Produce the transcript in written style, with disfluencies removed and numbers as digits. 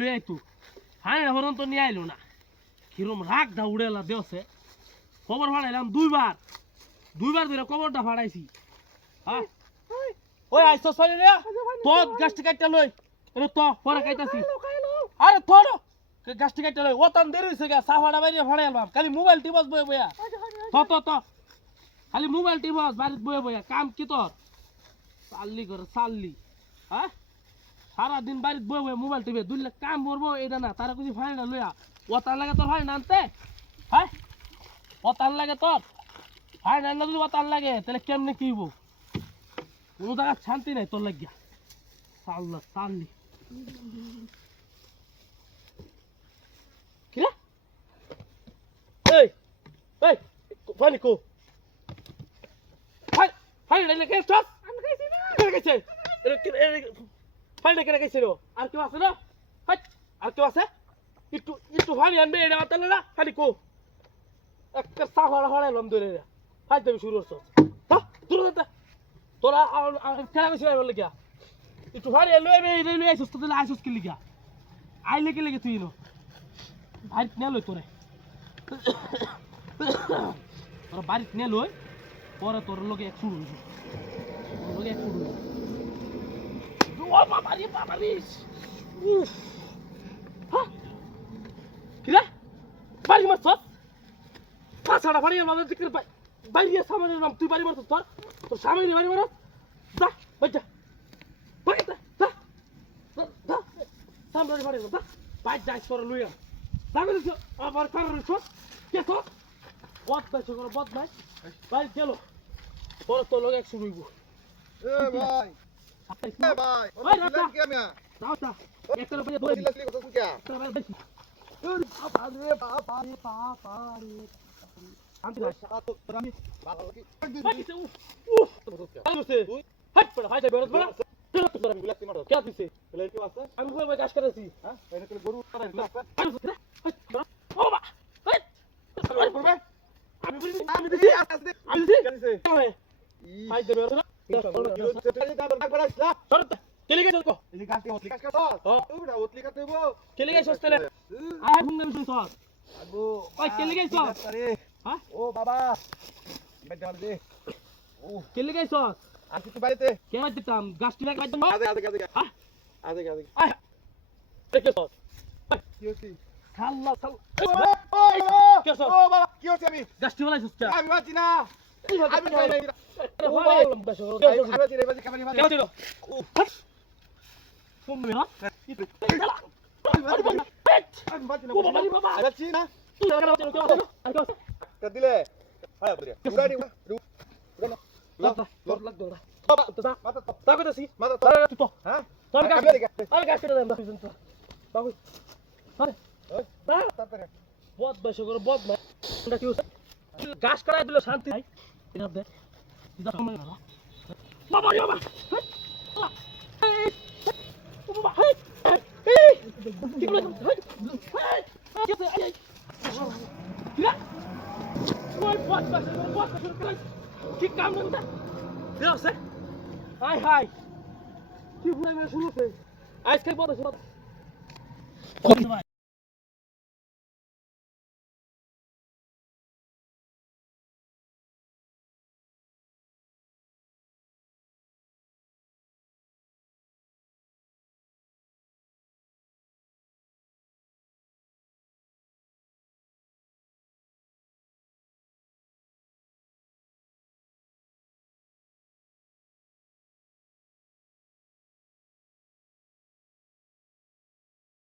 লই আইতু ফাইনাল হরন তো নিয়ে আইলো না কিরম রাগ দা উড়েলা দেওছে খবর ফাড়াইলাম দুইবার ধরে খবরটা ফাড়াইছি হ্যাঁ ওই আইছো সরি রে তো গাছটি কাটতে লই এনে তো পরে কাইতাছি আরে থোড় গাছটি কাটতে লই ওতান দেরি হইছে গা সাফাড়া বাইরে ফাড়াইলাম খালি মোবাইল টিপস বয়ে বয়া তো খালি মোবাইল টিপস বাড়িতে বয়ে বয়া কাম কি তোর চাললি করে চাললি হ্যাঁ সারা দিন বাড়িতে বয়ে বয়ে মোবাইল টিপে দুইলে কাম করবো এটা না তারা কিছু ফাইনা লইয়া ওতান লাগে তোর ফাইনা আনতে হ্যাঁ ওতান লাগে তোর ফাইনা না যদি ওতান লাগে তাহলে কেমনে কি হইব কোনো জায়গা শান্তি নাই তোর লাগিয়া চাল্লা চাললি কি রে এই এই পানি কো ফাইনা লাগে চল আমি খাইছি না কে খাইছে ফাইনা কে খাইছে আর কেউ আছে না আর কেউ আছে একটু ফানি আনবে এটা আতালে না খালি কো একটা সাফাড়া ফাড়াইলাম ধরে ফাইট দেবে শুরু করছো তোরা খেলা বেশি বলে গিয়া একটু ফানি লই আইসস তো আইসস কি লিগা আইলে কি লেগে তুই নো বাড়িতে নিয়ে লই তোরে তোরা বাড়িতে নিয়ে লই পরে তোর লগে এক শুরু হইব ও বাবা রে উফ হ্যাঁ কিরা বাড়ি মারছস পাছাড়া বাড়ি মারছ দিকের বাইরে সামনের নাম তুই বাড়ি মারছস তোর সামনে বাড়ি মারছ যা বাচ্চা যা সামনে বাড়ি যা বাইক যাইস করে লইয়া যাবে তো আবার কারণ ছস কে তো বদ ভাই বাইক গেল পরে তোর লগে এক শুরু হইব এ ভাই ওই রাখা কি আমি দাও একটা রুপিয়া দই দিলা কথা তুই কে তোরা বেশি বাবা রে শান্তি ভাই তো আমি ভালো কি বাইছে আইছে হাট পড়া হাইটা বেরোত বড় তোরা আমি গুলাতে মারো কে দিছে বলে কি আছে আমি কই গাছ করেছি হ্যাঁ এটা কি গরু করে না ও বাবা এই আর করবে আমি বলি আমি দিছি আমি দিছি কাছে হাইটা বেরোত না শরত চলে গেছ তো এই গাছটি হতলি কাজ করছ তুই না হতলি কাটতে হইব চলে গেছ হস্টেলে আয় ঘুম না শুই সর আগো ওই চলে গেছ হ্যাঁ ও বাবা বেটা দে ও চলে গেছ আসি তুই বাড়িতে কে দিতাম গাছটি না কাটতাম আদে হ্যাঁ আদে আয় দেখে সর কি হইছে খাল্লা খাল ও বাবা কি হইছে আমি গাছটি বলাইছিস কে আমি বাঁচি না আমি ভাই বাঁচি ও ভাই আমি বাঁচি রে বাঁচি কামানি মারি কেন ছিল তুমি না আমি বাঁচি না ও বাবা রে বাবা বাঁচি না তুই কেন কেন কা দিলে হায় বড়িয়া উড়ানি উড়ানো লাগ দো না বাবা তো যা মাথা তো তা কইতাছি মাথা তো আরে তুই তো হ্যাঁ আমি গাছ কেটে দেব দাও তো বাবু আরে না তাড়াতাড়ি বহুত বেশি করে বহুত না এটা কি হইছে গাছ কাটাই দিল শান্তি নাই এটা দে এটা সময় না বাবা রে বাবা ও বাবা এই কি করে কি কাম করতে দেওছে হাই হাই কি ভুলে শুরু হচ্ছে আজকে বড় শুরু